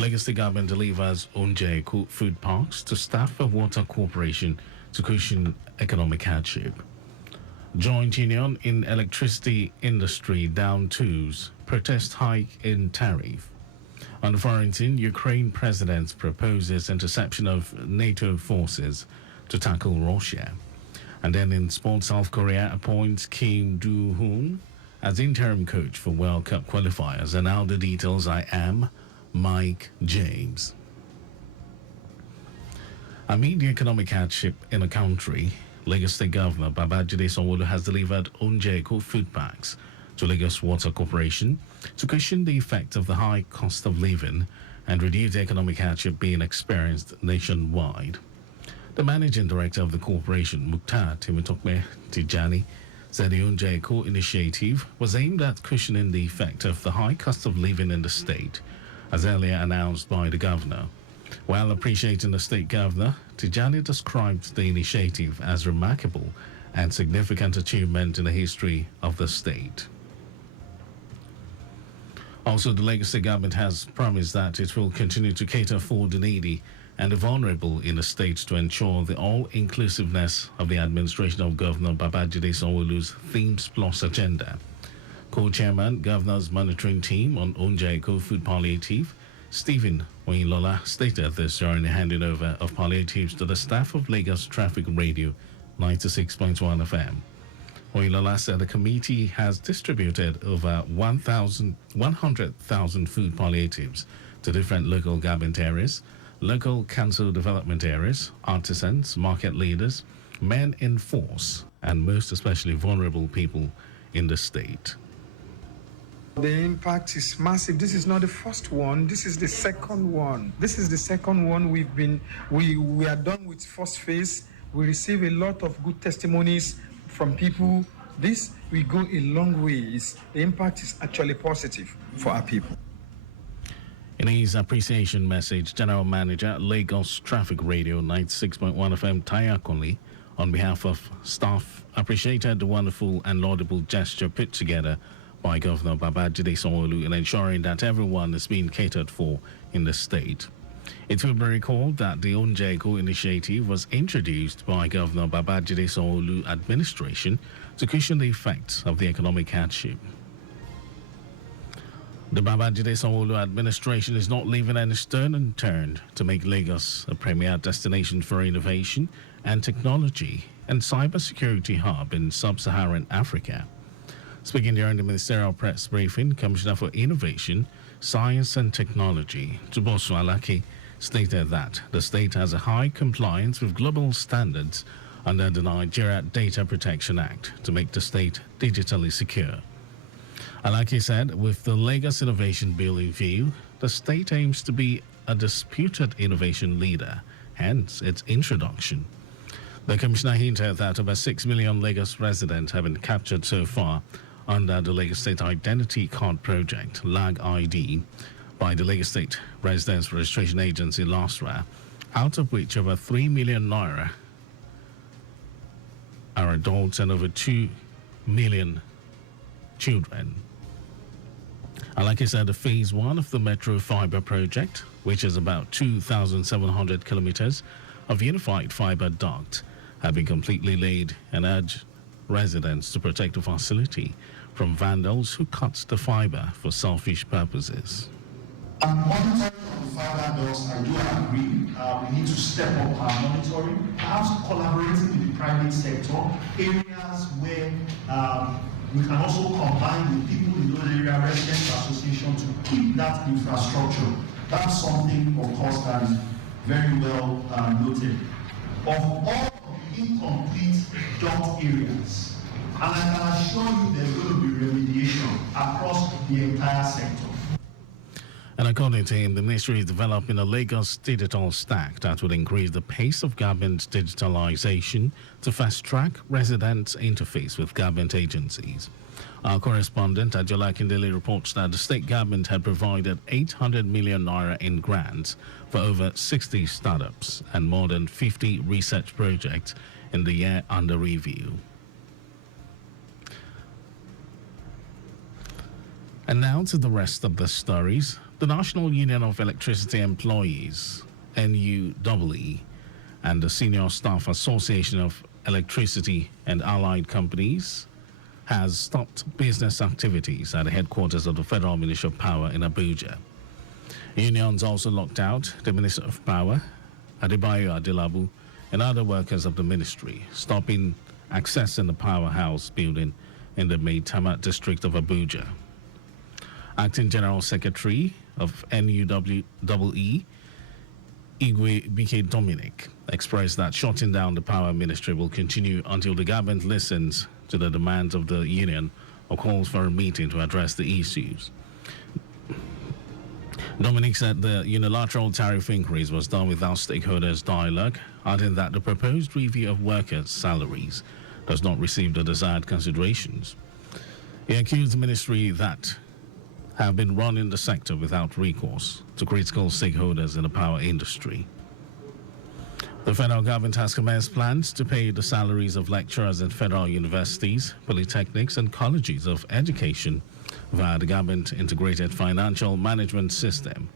Lagos State government delivers Onje food parks to staff of Water Corporation to cushion economic hardship. Joint union in electricity industry down tools. Protest hike in tariff. On the foreign scene, Ukraine president proposes interception of NATO forces to tackle Russia. And then in sports, South Korea appoints Kim Do-hoon as interim coach for World Cup qualifiers. And now the details. I am Mike James. Amid the economic hardship in the country, Lagos State Governor Babajide Sanwo-Olu has delivered Onje food packs to Lagos Water Corporation to cushion the effect of the high cost of living and reduce the economic hardship being experienced nationwide. The managing director of the corporation, Mukhtar Timotokme Tijani, said the Onje initiative was aimed at cushioning the effect of the high cost of living in the state, as earlier announced by the governor. While appreciating the state governor, Tijani described the initiative as remarkable and significant achievement in the history of the state. Also, the Lagos State government has promised that it will continue to cater for the needy and the vulnerable in the state to ensure the all-inclusiveness of the administration of Governor Babajide Sanwo-Olu's Themes Plus agenda. Co-chairman, Governor's monitoring team on Onje food palliative, Stephen Oyinlola, stated this during the handing over of palliatives to the staff of Lagos Traffic Radio 96.1 FM. Oyinlola said the committee has distributed over 100,000 food palliatives to different local government areas, local council development areas, artisans, market leaders, men in force, and most especially vulnerable people in the state. The impact is massive. This is not the first one. This is the second one. We are done with first phase. We receive a lot of good testimonies from people. This will go a long ways. The impact is actually positive for our people. In his appreciation message, General Manager, Lagos Traffic Radio 96.1 FM, Taya Conley, on behalf of staff, appreciated the wonderful and laudable gesture put together by Governor Babajide Sanwo-Olu in ensuring that everyone is being catered for in the state. It will be recalled that the Onje initiative was introduced by Governor Babajide Sanwo-Olu administration to cushion the effects of the economic hardship. The Babajide Sanwo-Olu administration is not leaving any stone unturned to make Lagos a premier destination for innovation and technology and cybersecurity hub in sub-Saharan Africa. Speaking during the ministerial press briefing, Commissioner for Innovation, Science and Technology, Tubosu Alaki, stated that the state has a high compliance with global standards under the Nigeria Data Protection Act to make the state digitally secure. Alaki said, with the Lagos Innovation Bill in view, the state aims to be a disputed innovation leader, hence its introduction. The commissioner hinted that over 6 million Lagos residents have been captured so far under the Lagos State Identity Card Project, LAG-ID, by the Lagos State Residence Registration Agency, LASRA, out of which over 3 million naira are adults and over 2 million children. And like I said, the phase 1 of the Metro Fiber project, which is about 2,700 kilometers of unified fiber duct, have been completely laid and urge residents to protect the facility from vandals who cut the fiber for selfish purposes. Monitoring of the fiber ducts, I do agree. We need to step up our monitoring, perhaps collaborating with the private sector, areas where we can also combine with people in those area residents association to keep that infrastructure. That's something, of course, that is very well noted. Of all of the incomplete duct areas, and I can assure you there's going to be remediation across the entire sector. And according to him, the ministry is developing a Lagos digital stack that would increase the pace of government digitalization to fast-track residents' interface with government agencies. Our correspondent, Ajola Kindele, reports that the state government had provided 800 million naira in grants for over 60 startups and more than 50 research projects in the year under review. And now to the rest of the stories. The National Union of Electricity Employees, NUEE, and the Senior Staff Association of Electricity and Allied Companies has stopped business activities at the headquarters of the Federal Ministry of Power in Abuja. Unions also locked out the Minister of Power, Adebayo Adelabu, and other workers of the ministry, stopping accessing the powerhouse building in the Maitama district of Abuja. Acting General Secretary of NUEE, Igwe BK Dominic, expressed that shutting down the power ministry will continue until the government listens to the demands of the union or calls for a meeting to address the issues. Dominic said the unilateral tariff increase was done without stakeholders' dialogue, adding that the proposed review of workers' salaries does not receive the desired considerations. He accused the ministry that have been running the sector without recourse to critical stakeholders in the power industry. The federal government has commenced plans to pay the salaries of lecturers in federal universities, polytechnics, and colleges of education via the Government Integrated Financial Management System,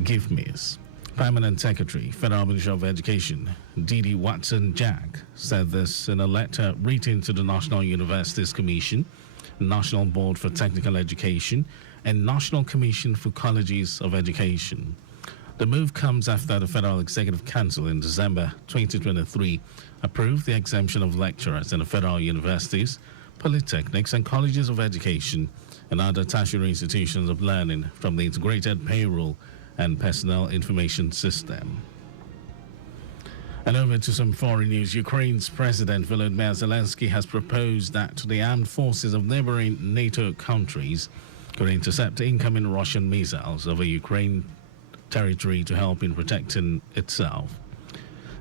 GIFMIS. Permanent Secretary, Federal Ministry of Education, Didi Watson-Jack, said this in a letter written to the National Universities Commission, National Board for Technical Education, and National Commission for Colleges of Education. The move comes after the Federal Executive Council in December 2023 approved the exemption of lecturers in the federal universities, polytechnics, and colleges of education and other tertiary institutions of learning from the Integrated Payroll and Personnel Information System. And over to some foreign news. Ukraine's President Volodymyr Zelensky has proposed that the armed forces of neighboring NATO countries could intercept incoming Russian missiles over Ukraine territory to help in protecting itself.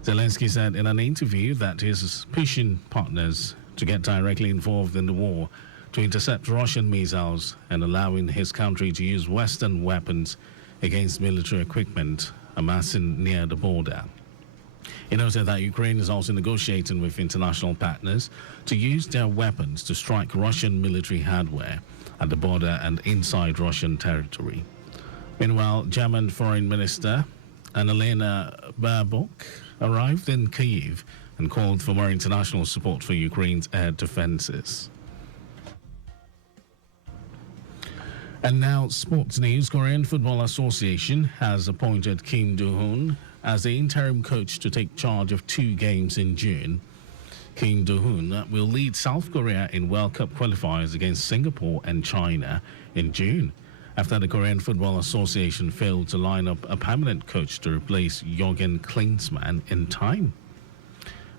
Zelensky said in an interview that he is pushing partners to get directly involved in the war to intercept Russian missiles and allowing his country to use Western weapons against military equipment amassing near the border. He noted that Ukraine is also negotiating with international partners to use their weapons to strike Russian military hardware at the border and inside Russian territory. Meanwhile, German Foreign Minister Annalena Baerbock arrived in Kyiv and called for more international support for Ukraine's air defenses. And now, sports news. Korean Football Association has appointed Kim Do-hoon as the interim coach to take charge of 2 games in June. Kim Do-hoon will lead South Korea in World Cup qualifiers against Singapore and China in June, after the Korean Football Association failed to line up a permanent coach to replace Jürgen Klinsmann in time.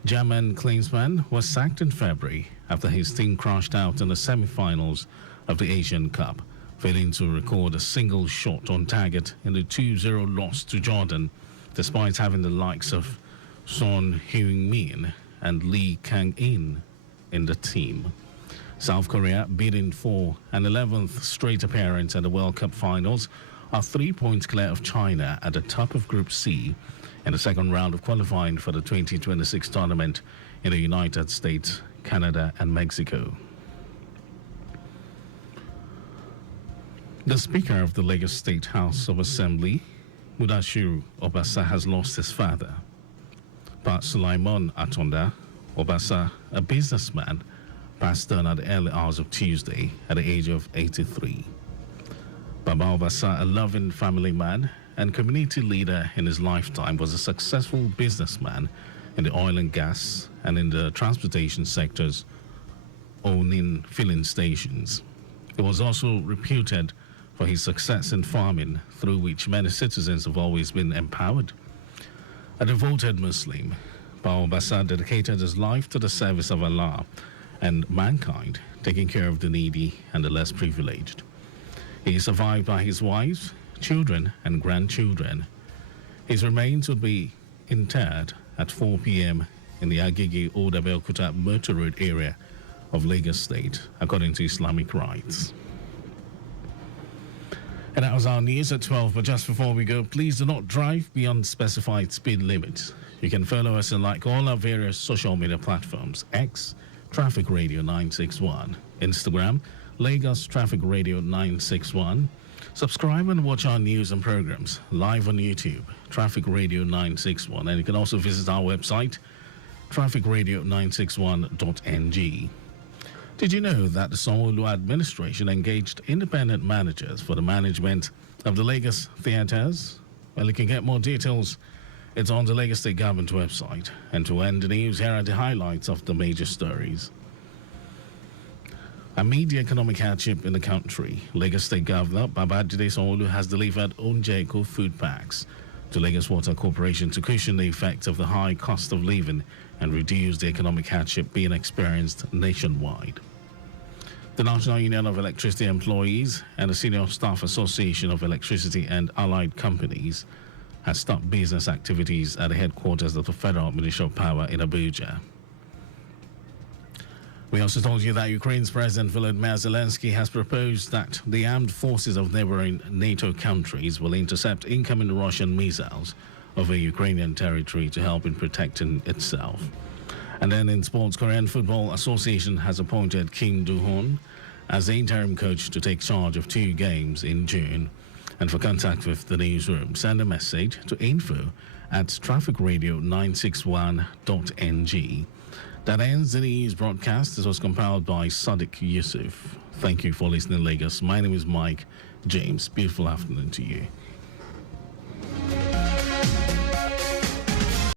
German Klinsmann was sacked in February after his team crashed out in the semi-finals of the Asian Cup, failing to record a single shot on target in the 2-0 loss to Jordan, despite having the likes of Son Heung-min and Lee Kang-in in the team. South Korea, bidding for an 11th straight appearance at the World Cup finals, are 3 points clear of China at the top of Group C in the second round of qualifying for the 2026 tournament in the United States, Canada, and Mexico. The Speaker of the Lagos State House of Assembly, Mudashiru Obasa, has lost his father. But Sulaiman Atonda Obasa, a businessman, passed on at the early hours of Tuesday at the age of 83. Baba Obasa, a loving family man and community leader in his lifetime, was a successful businessman in the oil and gas and in the transportation sectors, owning filling stations. He was also reputed for his success in farming, through which many citizens have always been empowered. A devoted Muslim, Baba Obasa dedicated his life to the service of Allah and mankind, taking care of the needy and the less privileged. He is survived by his wife, children, and grandchildren. His remains would be interred at 4 p.m. in the Agege Old Abeokuta Motor Road area of Lagos State, according to Islamic rites. And that was our news at 12. But just before we go, please do not drive beyond specified speed limits. You can follow us and like all our various social media platforms: X, Traffic Radio 961, Instagram, Lagos Traffic Radio 961. Subscribe and watch our news and programs live on YouTube, Traffic Radio 961. And you can also visit our website, trafficradio961.ng. Did you know that the Sanwo-Olu administration engaged independent managers for the management of the Lagos theatres? Well, you can get more details. It's on the Lagos State Government website. And to end the news, here are the highlights of the major stories. Amid the economic hardship in the country, Lagos State Governor Babajide Sanwo-Olu has delivered Onjeko food packs to Lagos Water Corporation to cushion the effects of the high cost of living and reduce the economic hardship being experienced nationwide. The National Union of Electricity Employees and the Senior Staff Association of Electricity and Allied Companies has stopped business activities at the headquarters of the Federal Ministry of Power in Abuja. We also told you that Ukraine's President Volodymyr Zelensky has proposed that the armed forces of neighboring NATO countries will intercept incoming Russian missiles over Ukrainian territory to help in protecting itself. And then in sports, Korean Football Association has appointed Kim Do-hoon as the interim coach to take charge of 2 games in June. And for contact with the newsroom, send a message to info@trafficradio961.ng. That ends the news broadcast. This was compiled by Sadiq Yusuf. Thank you for listening, Lagos. My name is Mike James. Beautiful afternoon to you.